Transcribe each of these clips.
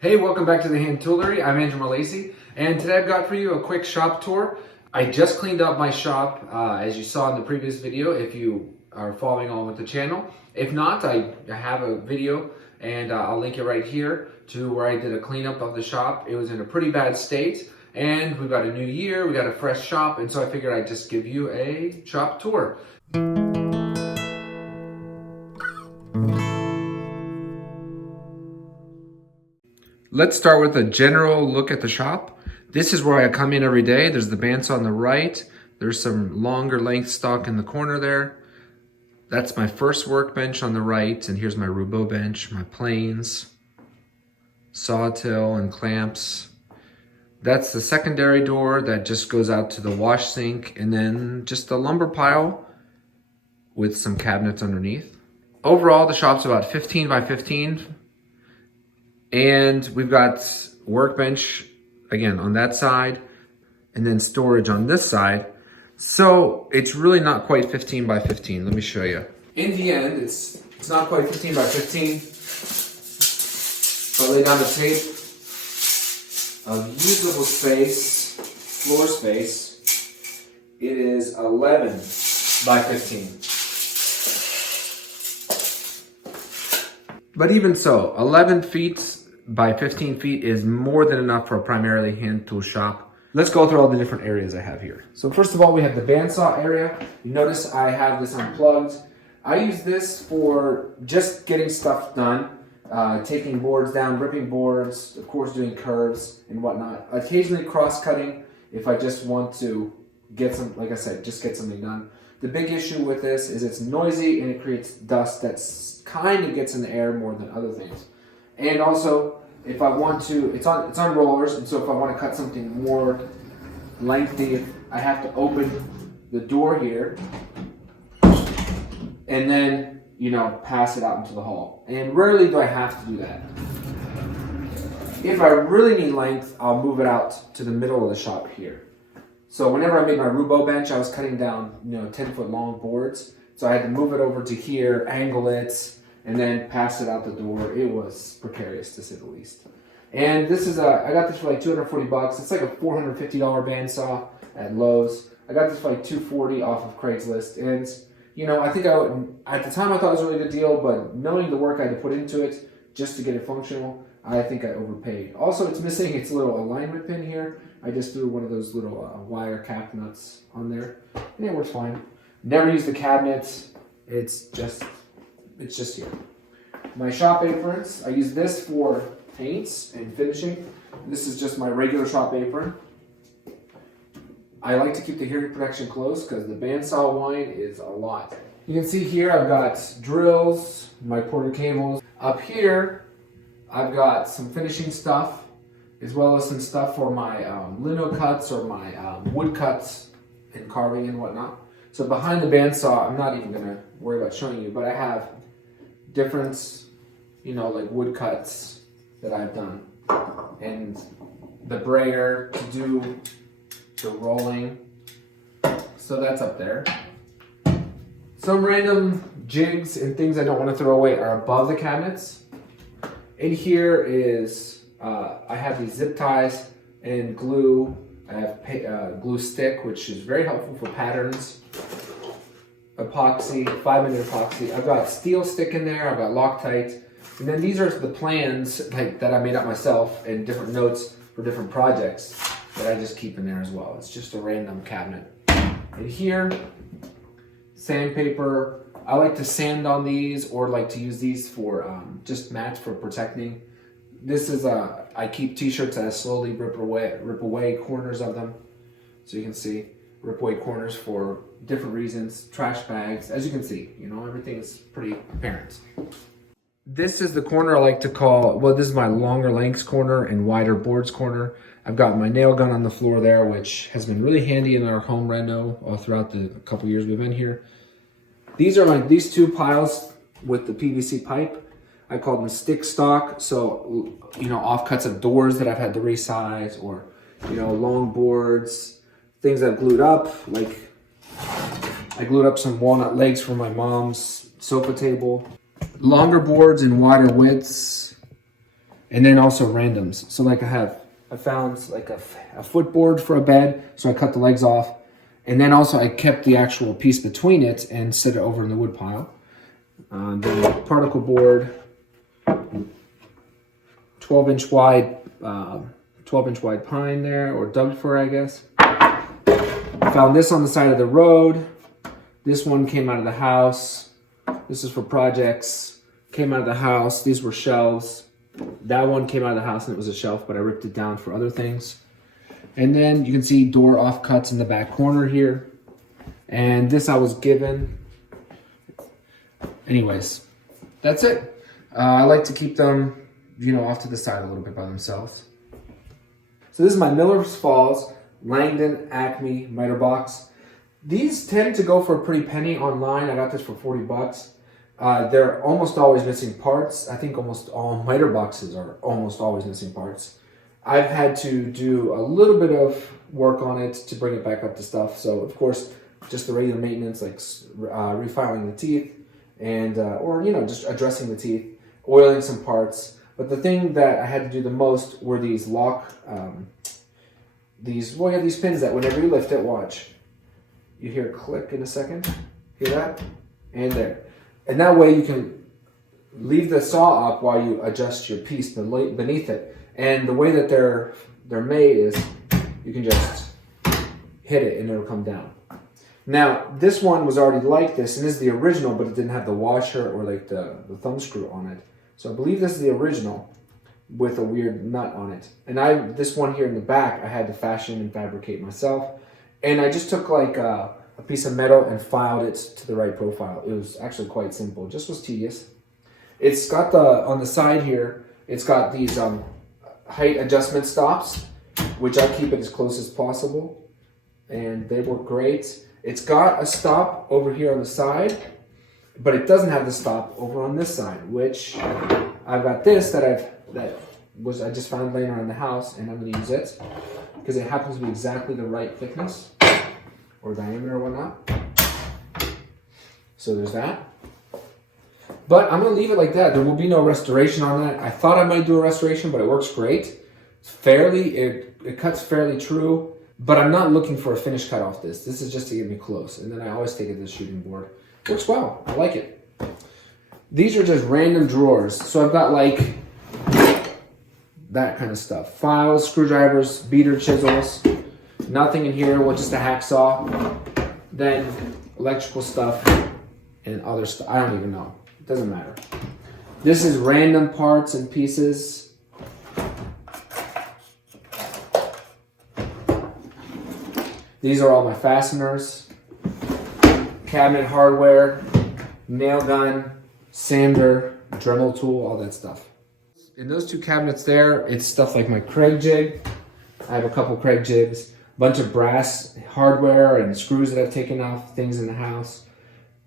Hey, welcome back to the Hand Toolery. I'm Andrew Malacy, and today I've got for you a quick shop tour. I just cleaned up my shop, as you saw in the previous video, if you are following on with the channel. If not, I have a video, and I'll link it right here to where I did a cleanup of the shop. It was in a pretty bad state, and we've got a new year, we got a fresh shop, and so I figured I'd just give you a shop tour. Let's start with a general look at the shop. This is where I come in every day. There's the bandsaw on the right. There's some longer length stock in the corner there. That's my first workbench on the right. And here's my rouleau bench, my planes, sawtail and clamps. That's the secondary door that just goes out to the wash sink, and then just a lumber pile with some cabinets underneath. Overall, the shop's about 15 by 15. And we've got workbench, again, on that side, and then storage on this side. So it's really not quite 15 by 15. Let me show you. In the end, it's not quite 15 by 15. So I lay down the tape of usable space, floor space. It is 11 by 15. But even so, 11 feet by 15 feet is more than enough for a primarily hand tool shop. Let's go through all the different areas I have here. So first of all, we have the bandsaw area. You notice I have this unplugged. I use this for just getting stuff done, taking boards down, ripping boards, of course doing curves and whatnot. Occasionally cross-cutting if I just want to get some, like I said, just get something done. The big issue with this is it's noisy and it creates dust that's kind of gets in the air more than other things. And also, if I want to, it's on rollers, and so if I want to cut something more lengthy, I have to open the door here and then, pass it out into the hall. And rarely do I have to do that. If I really need length, I'll move it out to the middle of the shop here. So whenever I made my rouleau bench, I was cutting down, 10-foot long boards. So I had to move it over to here, angle it, and then pass it out the door. It was precarious, to say the least. And this is I got this for like 240 bucks. It's like a $450 bandsaw at Lowe's. I got this for like $240 off of Craigslist. And, I think at the time I thought it was a really good deal, but knowing the work I had to put into it just to get it functional, I think I overpaid. Also, it's missing its little alignment pin here. I just threw one of those little wire cap nuts on there, and it works fine. Never use the cabinets. It's just here. My shop aprons, I use this for paints and finishing. This is just my regular shop apron. I like to keep the hearing protection close because the bandsaw whine is a lot. You can see here I've got drills, my quarter cables. Up here, I've got some finishing stuff, as well as some stuff for my lino cuts or my wood cuts and carving and whatnot. So behind the bandsaw, I'm not even gonna worry about showing you, but I have different, like wood cuts that I've done. And the brayer to do the rolling. So that's up there. Some random jigs and things I don't want to throw away are above the cabinets. In here is, I have these zip ties and glue. I have glue stick, which is very helpful for patterns. Epoxy, 5-minute epoxy. I've got steel stick in there. I've got Loctite. And then these are the plans that I made up myself and different notes for different projects that I just keep in there as well. It's just a random cabinet. And here, sandpaper. I like to sand on these or like to use these for just mats for protecting. This is I keep t-shirts that I slowly rip away corners of them. So you can see, rip away corners for different reasons, trash bags. As you can see, everything is pretty apparent. This is the corner I like to call, this is my longer lengths corner and wider boards corner. I've got my nail gun on the floor there, which has been really handy in our home reno all throughout the couple years we've been here. These are these two piles with the PVC pipe. I call them stick stock. So, offcuts of doors that I've had to resize, or, long boards, things I've glued up. Like I glued up some walnut legs for my mom's sofa table. Longer boards and wider widths. And then also randoms. So like I found like a footboard for a bed, so I cut the legs off. And then also I kept the actual piece between it and set it over in the wood pile. Then the particle board, 12-inch wide pine there, or Doug fir, I guess. I found this on the side of the road. This one came out of the house. This is for projects. Came out of the house. These were shelves. That one came out of the house and it was a shelf, but I ripped it down for other things. And then you can see door offcuts in the back corner here. And this I was given. Anyways, that's it. I like to keep them, you know, off to the side a little bit by themselves. So this is my Miller's Falls Langdon Acme miter box. These tend to go for a pretty penny online. I got this for 40 bucks. They're almost always missing parts. I think almost all miter boxes are almost always missing parts. I've had to do a little bit of work on it to bring it back up to stuff. So of course, just the regular maintenance, like refiling the teeth and, or, you know, just addressing the teeth, oiling some parts. But the thing that I had to do the most were these these pins that whenever you lift it, watch. You hear a click in a second. Hear that? And there. And that way you can leave the saw up while you adjust your piece beneath it. And the way that they're made is you can just hit it and it'll come down. Now, this one was already like this, and this is the original, but it didn't have the washer or like the thumb screw on it. So I believe this is the original with a weird nut on it. And this one here in the back, I had to fashion and fabricate myself. And I just took like a piece of metal and filed it to the right profile. It was actually quite simple. It just was tedious. It's got on the side here, it's got these height adjustment stops, which I keep it as close as possible. And they work great. It's got a stop over here on the side, but it doesn't have the stop over on this side, which I've got this that I just found laying around the house, and I'm going to use it because it happens to be exactly the right thickness or diameter or whatnot. So there's that. But I'm going to leave it like that. There will be no restoration on that. I thought I might do a restoration, but it works great. It cuts fairly true, but I'm not looking for a finish cut off this. This is just to get me close. And then I always take it to the shooting board. Works well. I like it. These are just random drawers. So I've got like that kind of stuff. Files, screwdrivers, beater chisels. Nothing in here. Well, just a hacksaw. Then electrical stuff and other stuff. I don't even know. It doesn't matter. This is random parts and pieces. These are all my fasteners. Cabinet hardware, nail gun, sander, Dremel tool, all that stuff. In those two cabinets there, it's stuff like my Craig jig. I have a couple Craig jigs, a bunch of brass hardware and screws that I've taken off, things in the house.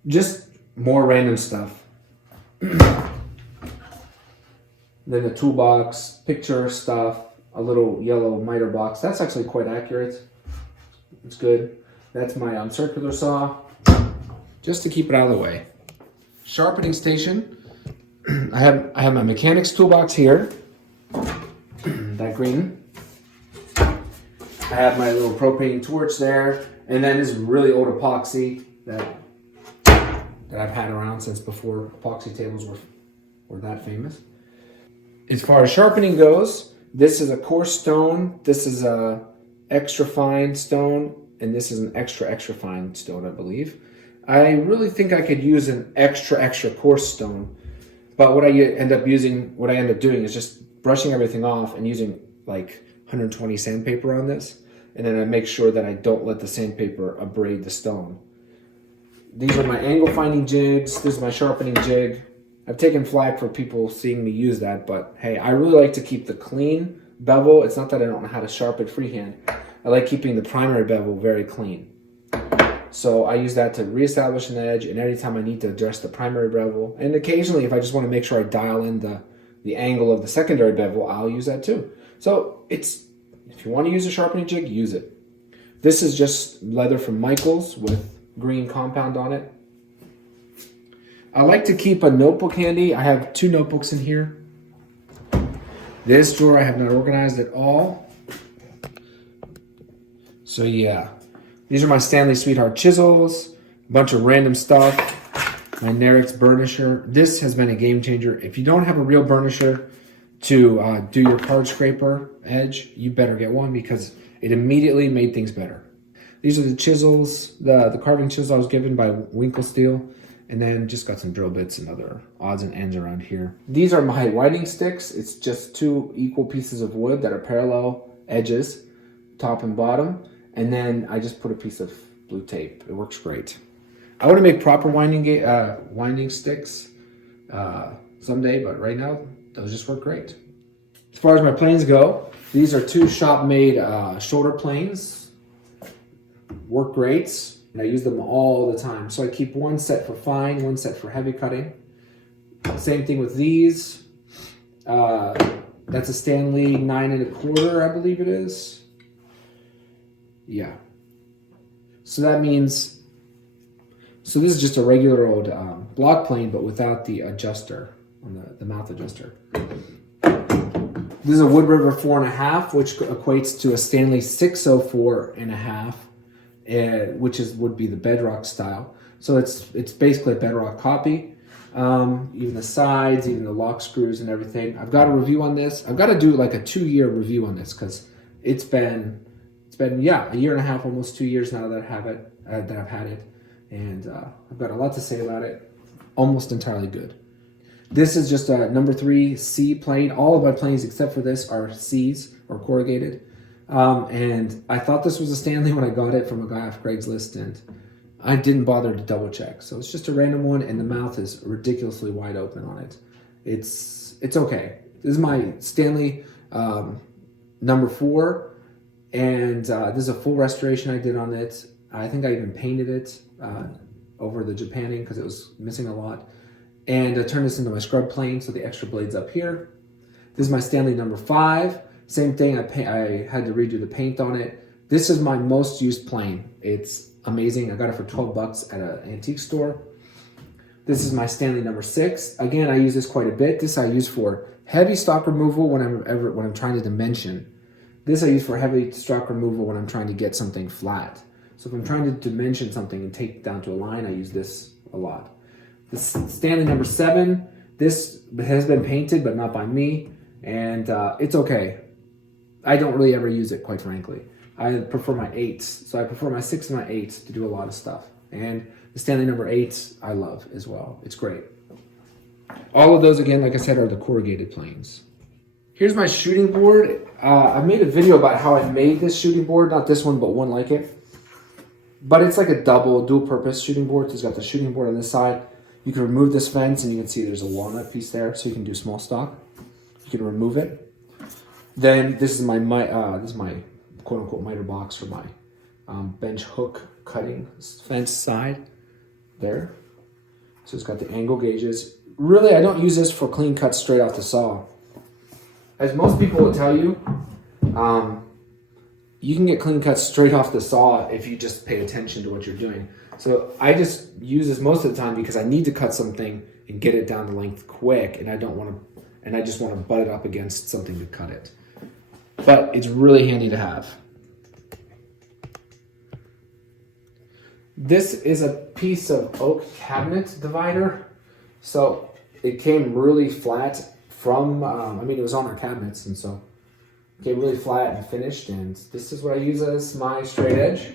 Just more random stuff. Then the toolbox, picture stuff, a little yellow miter box. That's actually quite accurate. It's good. That's my circular saw, just to keep it out of the way. Sharpening station. I have my mechanics toolbox here. That green. I have my little propane torch there, and then this really old epoxy that I've had around since before epoxy tables were that famous. As far as sharpening goes, this is a coarse stone. This is a extra fine stone, and this is an extra fine stone, I believe. I really think I could use an extra coarse stone, but what I end up doing is just brushing everything off and using like 120 sandpaper on this, and then I make sure that I don't let the sandpaper abrade the stone. These are my angle finding jigs. This is my sharpening jig. I've taken flack for people seeing me use that, but hey, I really like to keep the clean bevel. It's not that I don't know how to sharpen freehand. I like keeping the primary bevel very clean. So I use that to reestablish an edge, and every time I need to adjust the primary bevel, and occasionally if I just want to make sure I dial in the angle of the secondary bevel, I'll use that too. So if you want to use a sharpening jig, use it. This is just leather from Michaels with green compound on it. I like to keep a notebook handy. I have 2 notebooks in here. This drawer I have not organized at all. So yeah, these are my Stanley Sweetheart chisels, a bunch of random stuff, my Nerix burnisher. This has been a game changer. If you don't have a real burnisher to do your card scraper edge, you better get one because it immediately made things better. These are the chisels, the carving chisel I was given by Winkle Steel, and then just got some drill bits and other odds and ends around here. These are my whitening sticks. It's just 2 equal pieces of wood that are parallel edges, top and bottom, and then I just put a piece of blue tape. It works great. I want to make proper winding sticks someday, but right now those just work great. As far as my planes go, these are 2 shop-made shoulder planes. Work great, and I use them all the time. So I keep 1 set for fine, 1 set for heavy cutting. Same thing with these. That's a Stanley 9 1/4, I believe it is. Yeah. So that means, so this is just a regular old block plane, but without the adjuster, on the mouth adjuster. This is a Wood River 4 1/2, which equates to a Stanley 604 1/2. Which would be the bedrock style. So it's basically a bedrock copy. Even the sides, even the lock screws and everything. I've got a review on this. I've got to do like a 2-year review on this because it's been a year and a half, almost 2 years now that I have it, that I've had it, and I've got a lot to say about it. Almost entirely good. This is just a number 3 C plane. All of my planes except for this are C's or corrugated. And I thought this was a Stanley when I got it from a guy off Craigslist, and I didn't bother to double check. So it's just a random one, and the mouth is ridiculously wide open on it. It's okay. This is my Stanley number 4, and this is a full restoration I did on it. I think I even painted it over the Japanning because it was missing a lot. And I turned this into my scrub plane, so the extra blade's up here. This is my Stanley number 5. Same thing, I had to redo the paint on it. This is my most used plane. It's amazing. I got it for 12 bucks at an antique store. This is my Stanley number 6. Again, I use this quite a bit. This I use for heavy stock removal when I'm trying to dimension. This I use for heavy stock removal when I'm trying to get something flat. So if I'm trying to dimension something and take it down to a line, I use this a lot. This Stanley number 7. This has been painted, but not by me, and it's okay. I don't really ever use it, quite frankly. I prefer my 8s. So I prefer my 6 and my 8s to do a lot of stuff. And the Stanley number 8s I love as well. It's great. All of those, again, like I said, are the corrugated planes. Here's my shooting board. I made a video about how I made this shooting board. Not this one, but one like it. But it's like a dual-purpose shooting board. So it's got the shooting board on this side. You can remove this fence, and you can see there's a walnut piece there, so you can do small stock. You can remove it. Then this is my quote-unquote miter box for my bench hook cutting fence side there. So it's got the angle gauges. Really, I don't use this for clean cuts straight off the saw. As most people will tell you, you can get clean cuts straight off the saw if you just pay attention to what you're doing. So I just use this most of the time because I need to cut something and get it down to length quick, and I just want to butt it up against something to cut it. But it's really handy to have. This is a piece of oak cabinet divider. So it came really flat from, it was on our cabinets, and so it came really flat and finished, and this is what I use as my straight edge.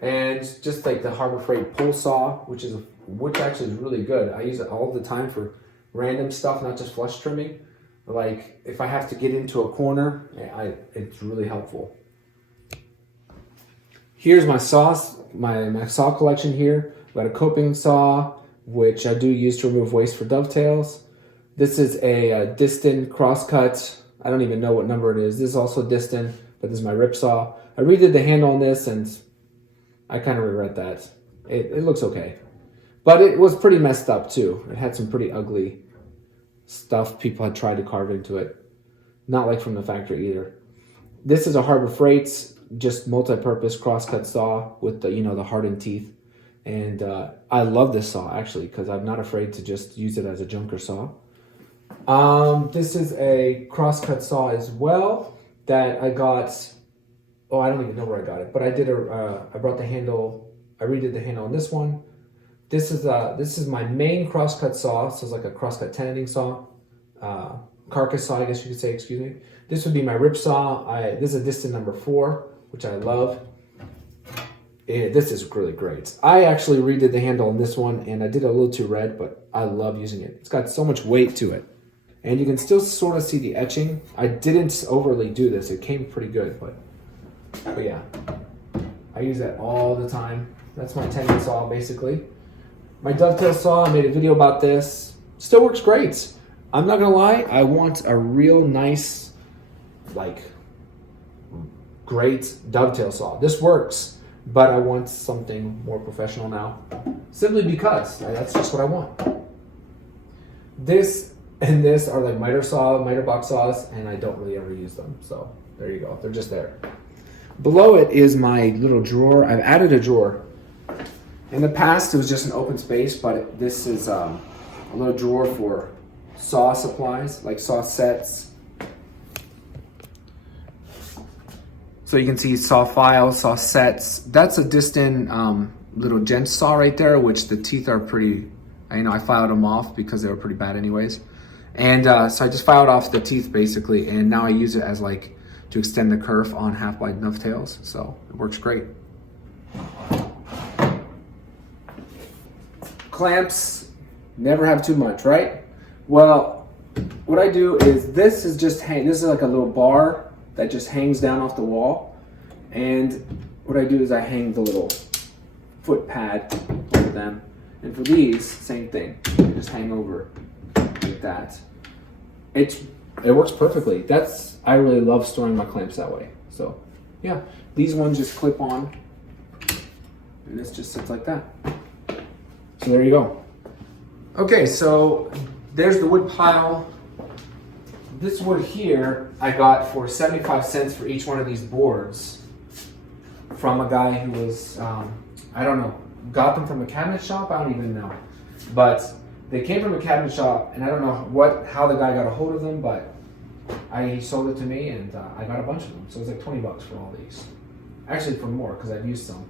And just like the Harbor Freight pull saw, which actually is really good. I use it all the time for random stuff, not just flush trimming. Like if I have to get into a corner, it's really helpful. Here's my saws, my saw collection here. I've got a coping saw, which I do use to remove waste for dovetails. This is a Distin crosscut. I don't even know what number it is. This is also Distin, but this is my rip saw. I redid the handle on this, and I kind of regret that. It looks okay. But it was pretty messed up too. It had some pretty ugly stuff people had tried to carve into it. Not like from the factory either. This is a Harbor Freight's just multi-purpose crosscut saw with the hardened teeth. And I love this saw actually because I'm not afraid to just use it as a junker saw. This is a crosscut saw as well that I got. Oh, I don't even know where I got it, but I brought the handle. I redid the handle on this one. This is my main crosscut saw. So it's like a crosscut tenon saw, carcass saw, I guess you could say. Excuse me. This would be my rip saw. This is a Distant number 4, which I love. This is really great. I actually redid the handle on this one, and I did it a little too red, but I love using it. It's got so much weight to it. And you can still sort of see the etching. I didn't overly do this. It came pretty good, but yeah. I use that all the time. That's my tenon saw, basically. My dovetail saw, I made a video about this. Still works great. I'm not gonna lie, I want a real nice, like, great dovetail saw. This works, but I want something more professional now. Simply because that's just what I want. This and this are like miter box saws, and I don't really ever use them. So there you go, they're just there. Below it is my little drawer. I've added a drawer. In the past, it was just an open space, but this is a little drawer for saw supplies, like saw sets. So you can see saw files, saw sets. That's a Distant little gent saw right there, which the teeth are pretty, I filed them off because they were pretty bad anyways. And so I just filed off the teeth basically, and now I use it as like to extend the kerf on half-blade dovetails. So it works great. Clamps, never have too much, right? Well, what I do is this is like a little bar that just hangs down off the wall. And what I do is I hang the little foot pad over them. And for these, same thing. I just hang over like that. It works perfectly. I really love storing my clamps that way. So yeah, these ones just clip on and this just sits like that. So there you go. Okay, so there's the wood pile. This wood here I got for 75 cents for each one of these boards from a guy who was, I don't know, got them from a cabinet shop, I don't even know. But they came from a cabinet shop, and I don't know how the guy got a hold of them, but he sold it to me, and I got a bunch of them. So it was like 20 bucks for all these. Actually for more, because I've used some.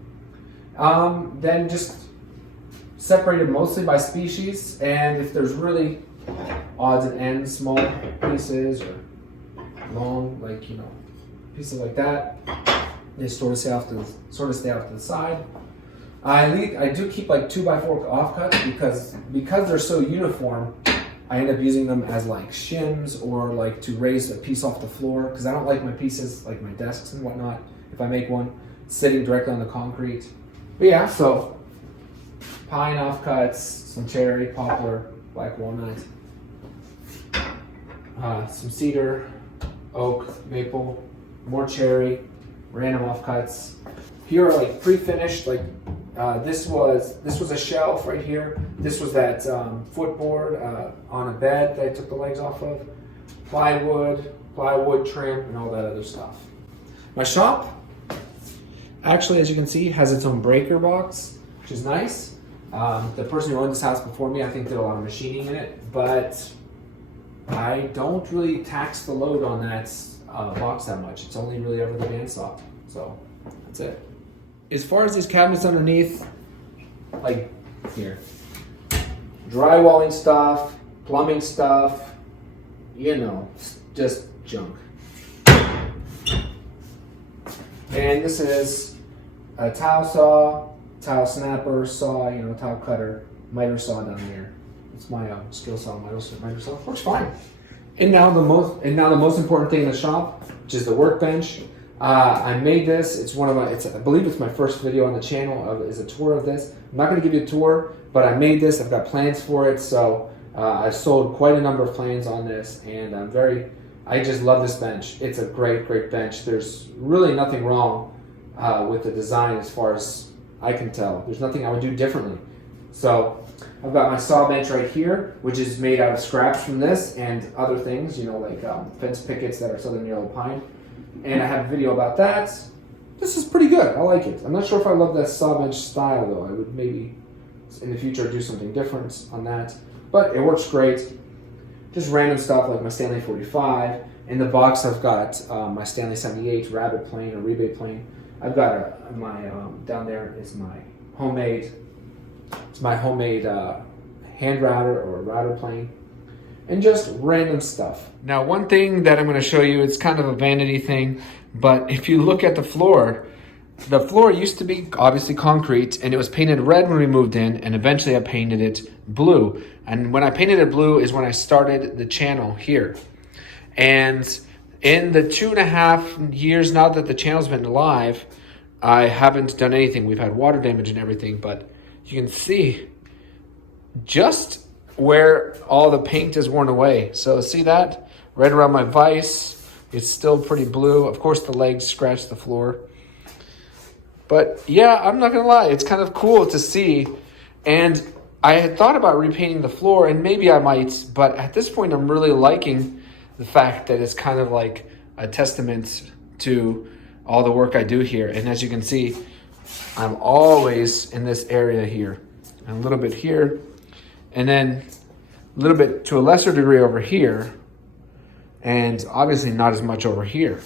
Then just separated mostly by species, and if there's really odds and ends, small pieces or long, pieces like that, they sort of stay off to the side. I do keep like 2x4 offcuts because they're so uniform. I end up using them as like shims or like to raise a piece off the floor, because I don't like my pieces, like my desks and whatnot, if I make one, sitting directly on the concrete. But yeah, so pine offcuts, some cherry, poplar, black walnut, some cedar, oak, maple, more cherry, random offcuts. Here are like pre-finished, like this was a shelf right here. This was that footboard on a bed that I took the legs off of. Plywood trim, and all that other stuff. My shop, actually, as you can see, has its own breaker box, which is nice. The person who owned this house before me, I think, did a lot of machining in it, but I don't really tax the load on that box that much. It's only really ever the bandsaw, so that's it. As far as these cabinets underneath, like here, drywalling stuff, plumbing stuff, just junk. And this is a tile saw, tile snapper saw, tile cutter, miter saw down here. It's my skill saw, miter saw. Works fine. And now the most important thing in the shop, which is the workbench. I made this. It's I believe it's my first video on the channel. Is a tour of this. I'm not going to give you a tour, but I made this. I've got plans for it. So I've sold quite a number of plans on this, and I just love this bench. It's a great, great bench. There's really nothing wrong with the design as far as I can tell. There's nothing I would do differently. So I've got my saw bench right here, which is made out of scraps from this and other things, like fence pickets that are southern yellow pine. And I have a video about that. This is pretty good. I like it. I'm not sure if I love that saw bench style though. I would maybe in the future do something different on that. But it works great. just random stuff like my Stanley 45. In the box, I've got my Stanley 78 rabbit plane or rebate plane. I've got my down there is my homemade. It's my homemade hand router or router plane, and just random stuff. Now, one thing that I'm going to show you, it's kind of a vanity thing, but if you look at the floor used to be obviously concrete, and it was painted red when we moved in, and eventually I painted it blue. And when I painted it blue is when I started the channel here. And in the 2.5 years now that the channel's been live, I haven't done anything. We've had water damage and everything, but you can see just where all the paint is worn away. So see that? Right around my vise, it's still pretty blue. Of course, the legs scratch the floor. But yeah, I'm not gonna lie, it's kind of cool to see. And I had thought about repainting the floor, and maybe I might, but at this point I'm really liking the fact that it's kind of like a testament to all the work I do here. And as you can see, I'm always in this area here, and a little bit here, and then a little bit to a lesser degree over here, and obviously not as much over here.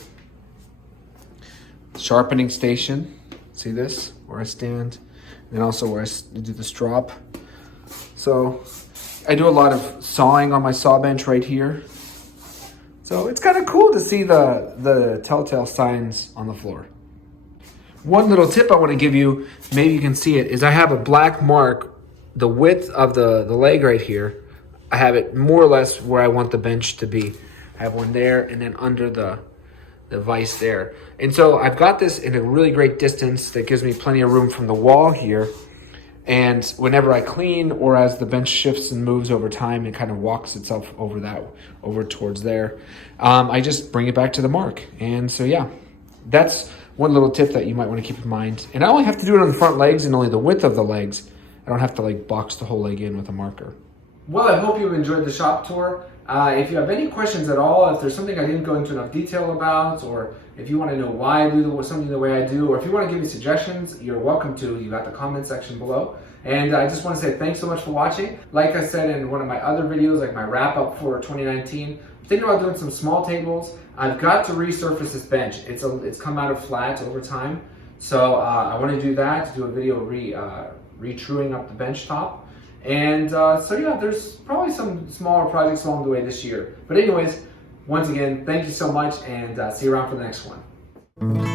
Sharpening station, see this, where I stand, and also where I do the strop. So I do a lot of sawing on my saw bench right here. So it's kind of cool to see the telltale signs on the floor. One little tip I want to give you, maybe you can see it, is I have a black mark, the width of the leg right here. I have it more or less where I want the bench to be. I have one there, and then under the vise there. And so I've got this in a really great distance that gives me plenty of room from the wall here. And whenever I clean, or as the bench shifts and moves over time, it kind of walks itself over towards there. I just bring it back to the mark. And so yeah, that's one little tip that you might want to keep in mind. And I only have to do it on the front legs and only the width of the legs. I don't have to like box the whole leg in with a marker. Well, I hope you enjoyed the shop tour. If you have any questions at all, if there's something I didn't go into enough detail about, or if you want to know why I do something the way I do, or if you want to give me suggestions, you're welcome to. You got the comment section below. And I just want to say thanks so much for watching. Like I said in one of my other videos, like my wrap up for 2019, I'm thinking about doing some small tables. I've got to resurface this bench. It's come out of flat over time. So I want to do that, to do a video re-truing up the bench top. And so yeah, there's probably some smaller projects along the way this year. But anyways, once again, thank you so much, and see you around for the next one.